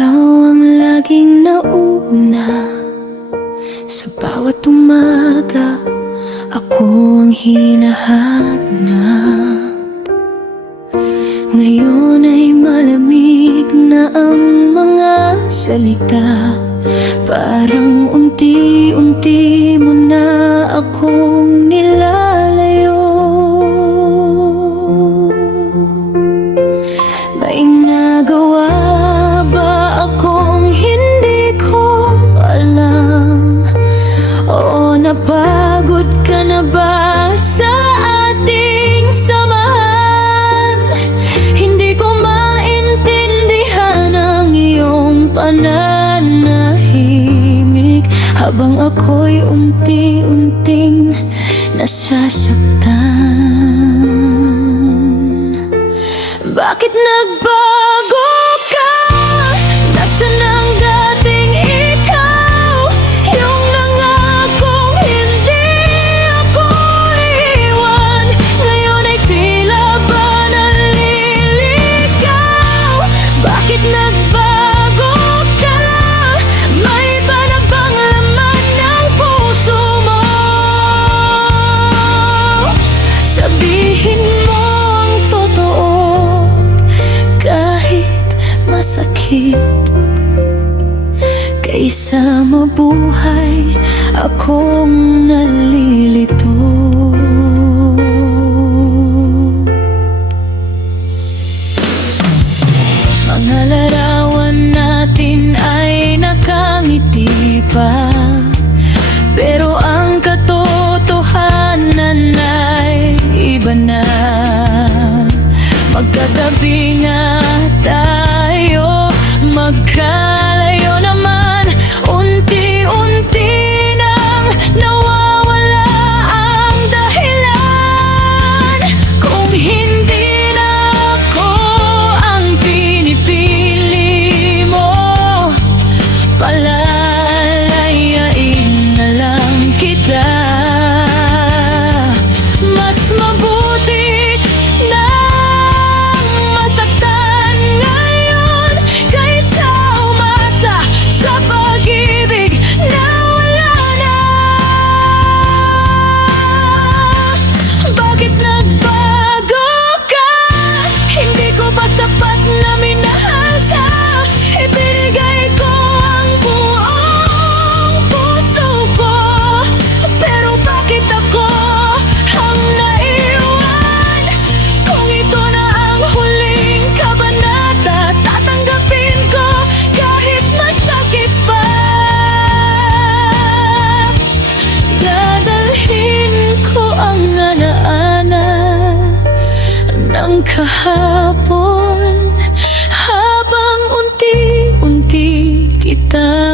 Ikaw ang laging nauna sa bawat umaga, ako ang hinahanap. Ngayon ay malamig na ang mga salita, parang unti-unti mo na akong nilalayo. May nagawa ba akong hindi ko alam? O napagod ka na ba sa ating samahan? Hindi ko maintindihan ang iyong pananahimik, habang ako'y unti-unting nasasaktan. Bakit nagbago ka? Nasaan ang dating ikaw? Yung nangakong hindi ako iiwan, ngayon ay tila ba naliligaw? Bakit nagbago ka? May iba na bang laman ng puso mo? Sabihin mo ang totoo, kahit masakit. Kaysa mabuhay akong nalilito. Mga larawan natin ay nakangiti pa, pero ang katotohanan ay iba na. Magkatabi nga tayo, magkalayo naman, unti-unti nang nawawala ang dahilan. Kung hindi na ako ang pinipili mo, palalayain na lang kita. Mas mabuti na masaktan ngayon kaysa umasa sa pag-ibig na wala na. Bakit nagbago ka? Hindi ko ba sapat na minahal ka? Ibinigay ko ang buong puso ko, pero bakit ako ang naiwan? Kung ito na ang huling kabanata, tatanggapin ko kahit masakit pa. Dadalhin ko ang ana-ana ng kahapon, habang unti-unti kita